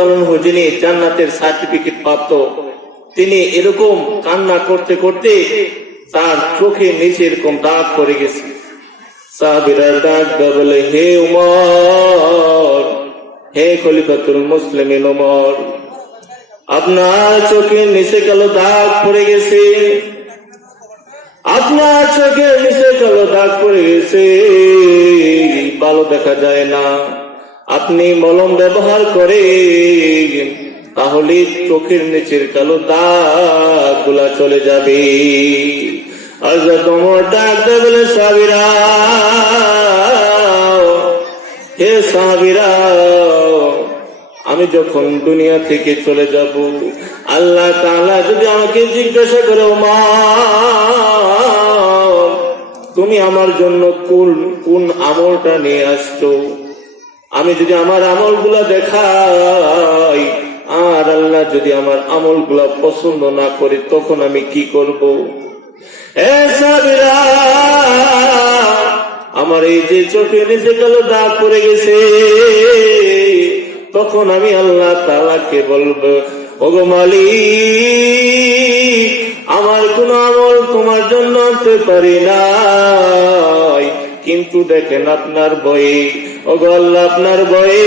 রাদিয়াল্লাহু যিনি জান্নাতের সার্টিফিকেট প্রাপ্ত, তিনি এরকম কান্না করতে করতে তার চোখে নিচে এরকম দাগ পড়ে গেছে। সাহাবীরা ডাক দিয়ে বলে, হে উমর, হে খলিফাতুল মুসলিমিন উমর, আপনার চোখের নিচে কালো দাগ পড়ে গেছে, আপনার চোখের নিচে কালো দাগ পড়ে গেছে, ভালো দেখা যায় না, আপনি মলম ব্যবহার করেন, তাহলে চোখের নিচের কালো দাগ গুলা চলে যাবে। হযরত ওমর ডাক দিয়ে বলে, সাহাবীরা, হে সাহাবীরা, আমি যখন দুনিয়া থেকে চলে যাব, আল্লাহ তাআলা যদি আমাকে জিজ্ঞাসা করে, ওমর, তুমি আমার জন্য কোন আমলটা নিয়ে আসছো, আমি যদি আমার আমলগুলা দেখাই আর আল্লাহ যদি আমার আমলগুলা পছন্দ না করে, তখন আমি কি করব? এ সাহাবীরা, আমার এই যে চোখের নিচে কালো দাগ পড়ে গেছে, তখন আমি আল্লাহ তাআলাকে বলবো, ওগো মালিক, আমার কোন আমল তোমার জন্য আনতে পারি নাই, কিন্তু দেখেন আপনার ভয়ে, ওগো আল্লাহ, আপনার ভয়ে,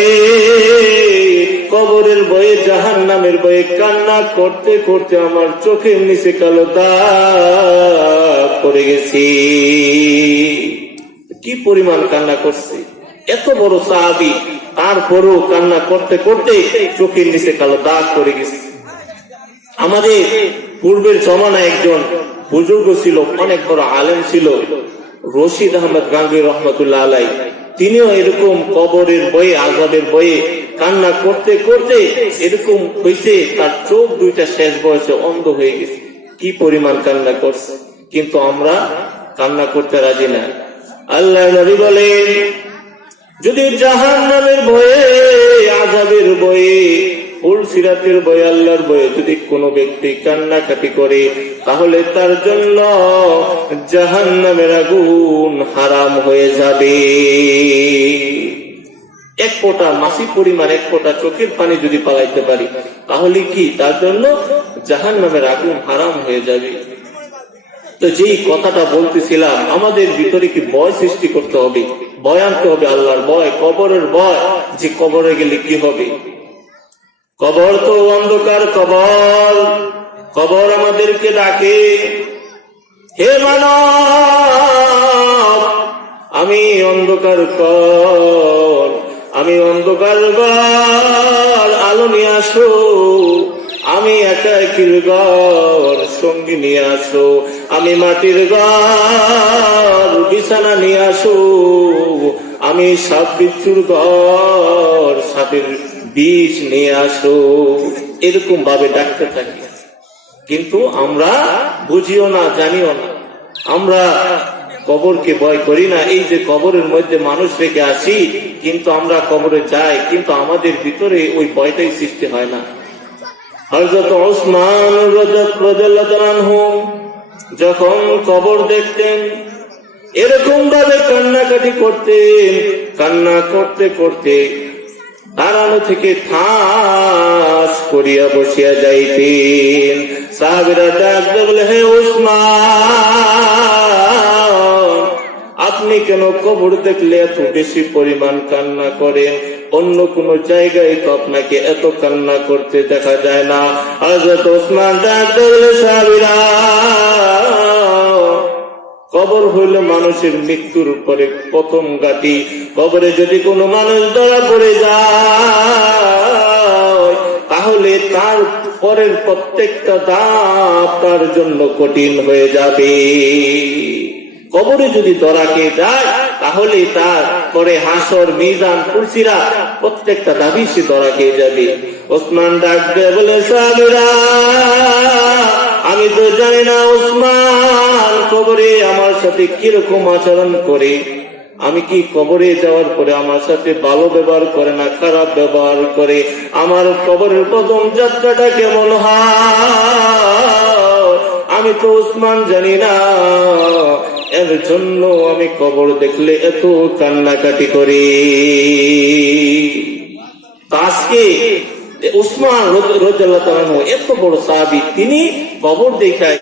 কবরের ভয়ে, জাহান্নামের ভয়ে কান্না করতে করতে আমার চোখের নিচে কালো দাগ পড়ে গেছি। কি পরিমাণ কান্না করছে, এত বড় সাহাবী, তারপরও কান্না করতে করতে চোখের নিচে কালো দাগ পড়ে গেছে। আমাদের পূর্বের জমানায় একজন বুজুর্গ ছিল, অনেক বড় আলেম ছিল, রশিদ আহমদ গাঙ্গুহি রহমতুল্লাহ আলাইহি। তিনিও এরকম কবরের ভয়ে, আযাবের ভয়ে কান্না করতে করতে এরকম হয়েছে, তার চোখ দুইটা শেষ বয়সে অন্ধ হয়ে গেছে। কি পরিমাণ কান্না করছে, কিন্তু আমরা কান্না করতে রাজি না। আল্লাহ নবী বলেন, যদি জাহান্নামের ভয়ে, আযাবের ভয়ে, পুলসিরাতের ভয়ে, আল্লাহর ভয়ে যদি কোনো ব্যক্তি কান্নাকাটি করে, তাহলে তার জন্য জাহান্নামের আগুন হারাম হয়ে যাবে। এক ফোঁটা মাসি পরিমাণ, এক ফোঁটা চোখের পানি যদি পালাইতে পারি, তাহলে কি তার জন্য জাহান্নামের আগুন হারাম হয়ে যাবে। তো যেই কথাটা বলতেছিলাম, আমাদের ভিতরে কি ভয় সৃষ্টি করতে হবে, ভয় আনতে হবে, আল্লাহর ভয়, কবরের ভয়, যে কবরে গেলে কি হবে। কবর তো অন্ধকার, কবর, কবর আমাদেরকে ডাকে, হে মানব, আমি অন্ধকার কর, আমি অন্ধকার ঘর, আলো নিয়ে আসো, আমি একাকীর ঘর, সঙ্গী নিয়ে আসো, আমি মাটির ঘর, বিছানা নিয়ে আসো, আমি সাপ বিচ্ছুর ঘর, সাপের বিষ নিয়ে আসো, এরকম ভাবে ডাকতে থাকি। কিন্তু আমরা বুঝিও না, জানিও না, আমরা কবরকে ভয় করি না। এই যে কবরের মধ্যে মানুষ রেখে আসি, কিন্তু আমরা কবরে যাই, কিন্তু আমাদের ভিতরে ওই ভয়টাই সৃষ্টি হয় না। হযরত ওসমান রাদিয়াল্লাহু আনহু যখন কবর দেখতেন, এরকম ভাবে কান্নাকাটি করতেন, কান্না করতে করতে দাঁড়ানো থেকে ঠাস করিয়া বসিয়া যাইতেন। সাহাবীরা ডাক দিয়ে বলে, হে ওসমান, আপনি কেন কবর দেখলে এত বেশি পরিমাণ কান্না করেন? অন্য কোন জায়গায় তো আপনাকে এত কান্না করতে দেখা যায় না। হযরত ওসমান ডাক দিয়ে বলে, সাহাবীরা, কবর হইল মানুষের মৃত্যুর পরে প্রথম ঘাঁটি। কবরে যদি কোনো মানুষ ধরা পড়ে যায়, তাহলে তার পরের প্রত্যেকটা ধাপ তার জন্য কঠিন হয়ে যাবে। কবরে যদি ধরা খেয়ে যায়, তাহলে তার পরে হাসর, মিজান, পুলসিরাত প্রত্যেকটা ধাপই সে ধরা খেয়ে যাবে। ওসমান ডাক দিয়ে বলে, সাহাবীরা, আমি তো জানি না ওসমান কবরে আমার সাথে কিরকম আচরণ করে। আমি কি কবরে যাওয়ার পরে আমার সাথে ভালো ব্যবহার করে না খারাপ ব্যবহার করে? আমার কবরের প্রথম যাত্রাটা কেমন হয় আমি তো ওসমান জানি না। এর জন্য আমি কবর দেখলে এত কান্নাকাটি করি। আজকে উসমান রাদিয়াল্লাহু তাআলা এত বড় সাহাবী, তিনি কবর দেখায়